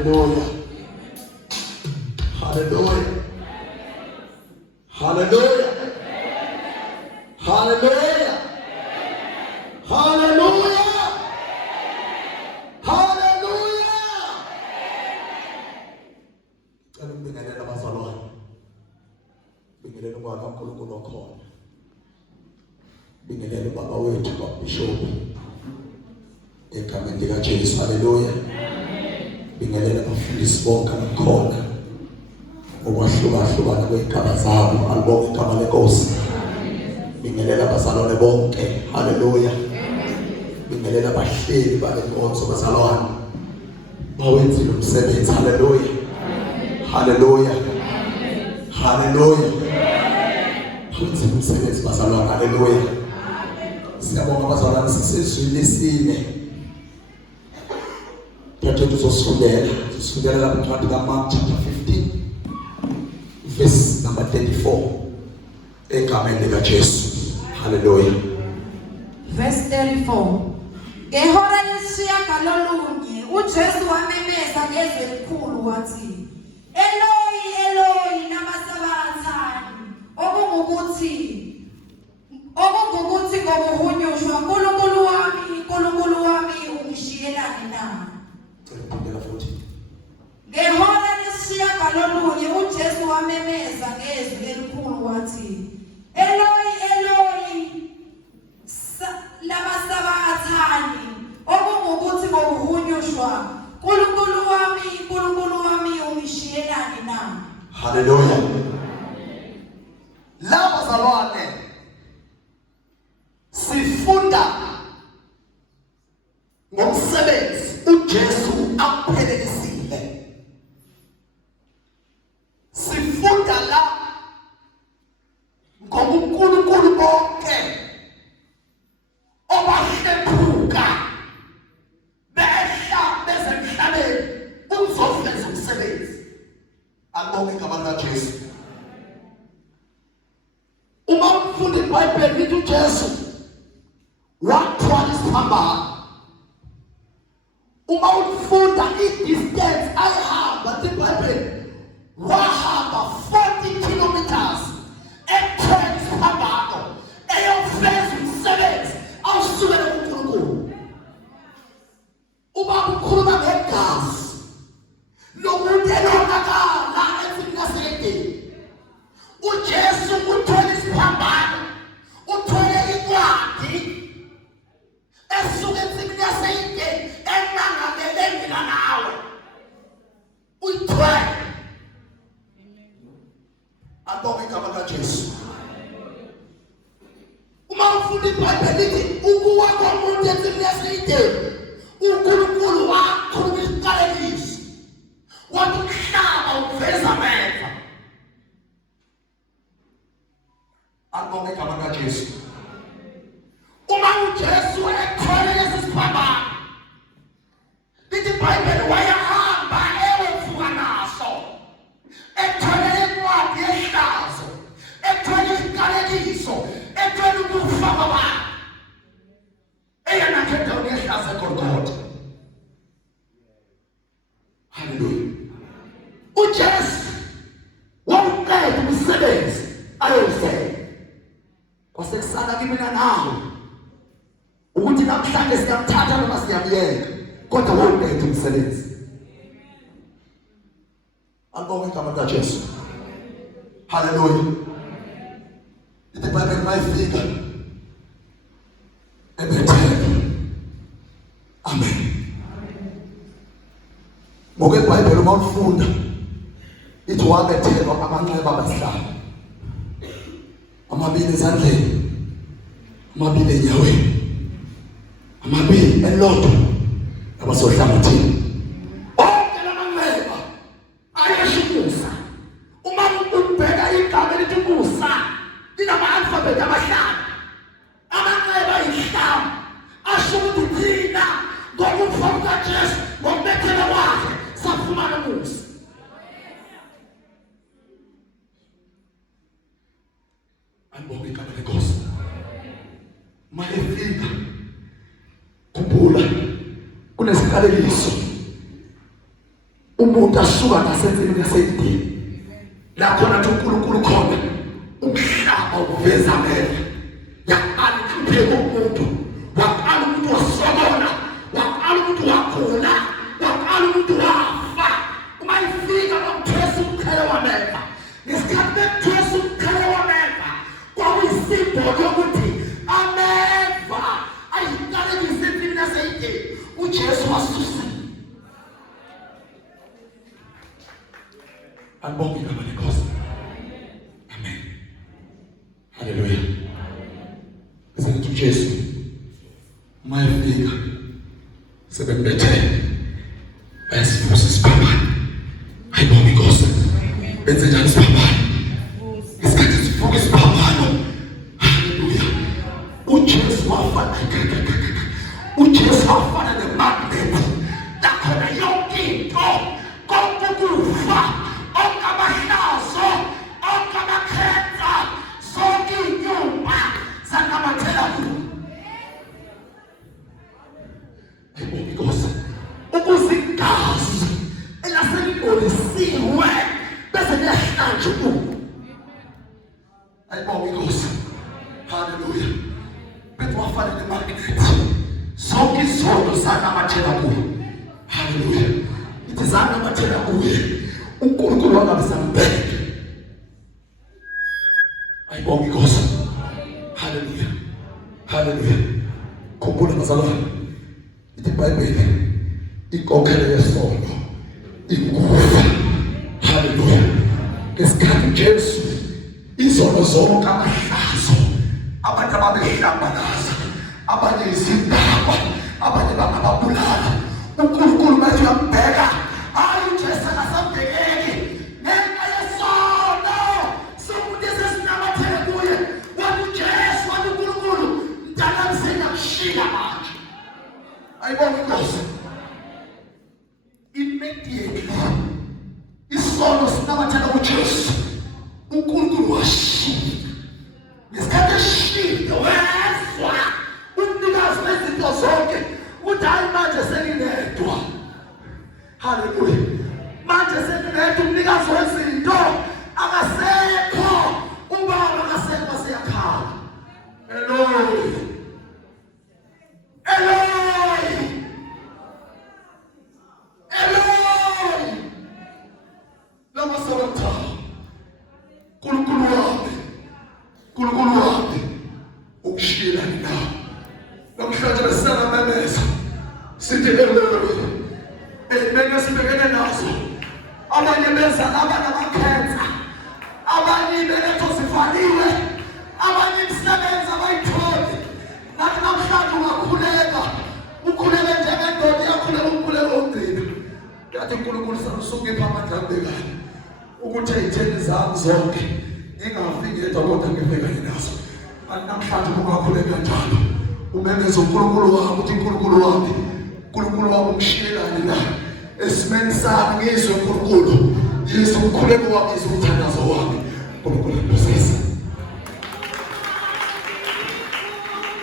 Hallelujah. Hallelujah. Hallelujah. Hallelujah. Hallelujah. Hallelujah. Cela ukubingelela abazalwane. Bingelela ubaba uNkulunkulu okhona. Bingelela ubaba wethu kaBishop. Egameni likaJesu. Hallelujah. Bingelela abafundisi bonke abakhona ngokwahlukahlukana kwezigaba zabo. Alibonge igama leNkosi. Bingelela abazalwane bonke. Haleluya. Bingelela abahleli bale nkonzo bazalwane bawenzile umsebenzi. Haleluya. Haleluya. Haleluya. Bawenzile umsebenzi bazalwane. Haleluya. Siyabonga bazalwane, sisezwini lesine. Tathu sisukela lapha encwadini kaMark chapter 15 verse number 34 egameni likaJesu. Hallelujah. Verse 34. Ngehora lesishiyagalolunye uJesu wamemeza ngezwi elikhulu wathi, Eloi, Eloi, lama sabachthani, okungukuthi ngokuhunyushwa, Nkulunkulu wami, ungishiyelani na? Ngehora lesishiyagalolunye uJesu wamemeza ngezwi elikhulu wathi, Eloi, Eloi, lama sabachthani, okungukuthi ngokuhunyushwa, Nkulunkulu wami, ungishiyelani na? Hallelujah. La bazalwane sifunda ngomsebenzi uJesu aphelelise. Sifunda la ngobuNkulunkulu bonke obahlephuka behla bezemhlabeni ukuzofeza umsebenzi. Akubonge igama likaJesu. Uma ufunda iBhayibheli lithi uJesu wathwala isiphambano. Uma ufunda i-distance ayihamba iBhayibheli wahamba 40 kilometers ethwele isiphambano eyofeza umsebenzi awusukele kuNkulunkulu. Uma ukhuluma ngegazi lomuntu elonakala emzini kaSeyidini, uJesu uthwele isiphambano, uthwele incwadi esuka emzini kaSeyidini enangamelene nawe. Uyithwele. Abonge igama likaJesu. Uma ufunda iBhayibheli lithi ukuwa komuntu emzini kaSeyidini, uNkulunkulu wakhuluma isiqalekiso. Wathi umhlaba uveza ameva. Abonge igama likaJesu. Uma uJesu ethwele lesi siphambano, lithi iBhayibheli wayahamba ewevuka naso, ethwele incwadi yehlazo, ethwele isiqalekiso, ethwele ukufa kwabantu. Eyona nto yehlazo eGolgotha. Hallelujah. uJesu wawuqeda umsebenzi ayowusenza. Kwasekusala kimina nawe ukuthi namhlanje siyamthatha noma siyamyeka, kodwa wawuqeda umsebenzi. Abonge igama likaJesu. Hallelujah. iBhayibheli mayifika eBhetheli. Amen. Ngokwebhayibheli uma ufunda lithi wabethelwa amanxeba abahlanu, amabili ezandleni, amabili enyaweni, amabili elodwa abasohlangothini. Onke la manxeba ayashumuza Angibonge igama lenkosi. Mayefika khumbula kunesikalekiso umuntu asuka nasenzeni nasendini la khona uNkulunkulu khona umhlaba uveza ngeke yaqala ukupheka umuntu waqala umuntu wasokona waqala umuntu wakhula waqala umuntu wafa uma ifika nomthwesa umkhaya wameva ngesikhathi bekuthwesa umkhaya wameva kwakuyisimbo yokuthi ameva ayiqalekise empini nasendini uJesu wasusa. Angibonge igama lenkosi. Amen. Haleluya. Sengithi uJesu mayefika sebembethe bayasivusa isipambano. Ayibonge inkosi. Benze njani isipambano? Isikhathi sivuka isipambano. Haleluya. uJesu wafana nemagnet. Lakhona yonke into konke kufa okamahlazo okamakhetha zonke inyumba zanamathela kuwo. Ayibonge inkosi. Ukuze igazi elaselibonisiwe bese liyahlanjwa kuwo. Ayibonge inkosi. Haleluya. Bethu wafana nemagnet. Zonke izono zanamathela kuwo. Haleluya. Ithi zanamathela kuye. uNkulunkulu wangabisambeke. Ayibonge inkosi. Haleluya. Haleluya. Khumbula bazalwane. Ithi iBhayibheli inkokhelo yesono ikufa. Haleluya. Ngesikhathi Jesu izono zonke amahlazo abantu ababehlambalaza abanye izindaba abanye bangababulala uNkulunkulu manje uyambheka hayi uJesu akasambhekeki ngenxa yesono somuntu esesinamathele kuye wathi uJesu wathi uNkulunkulu mntana msenakushila manje. Ayibonge inkosi. Immediately isono sinamathele kuJesu uNkulunkulu washila. Ngesikhathi eshila wezwa umnikazi wezinto zonke ukuthi hayi manje senginedwa. Haleluya. Manje senginedwa umnikazi wezinto akasekho ubaba akasekho siyakhala. Eloi Eloi Eloi lama sabata Nkulunkulu wami ukushila nawe. Namhlanje besana memeza sithi Eloi ebene sibekene nazo abanye benza abanabakhetha abanye beletho sifaniwe abanye imisebenzi abayitholi nathi namhlanje ungakhuleka ukhuleke njengendoda iyakhuleka ukhuleka ugcina yathi uNkulunkulu sanusuke phamandla abekayo ukuthi eyitheni zami zonke ngingafiki yedwa kodwa ngibekane nazo. Namhlanje kungakhuleka njalo umemeza uNkulunkulu wami uthi uNkulunkulu wami ungishiyelani la esimeni sami ngizwe uNkulunkulu yizwe umkhuleko wami izwe umthandazo wami uNkulunkulu.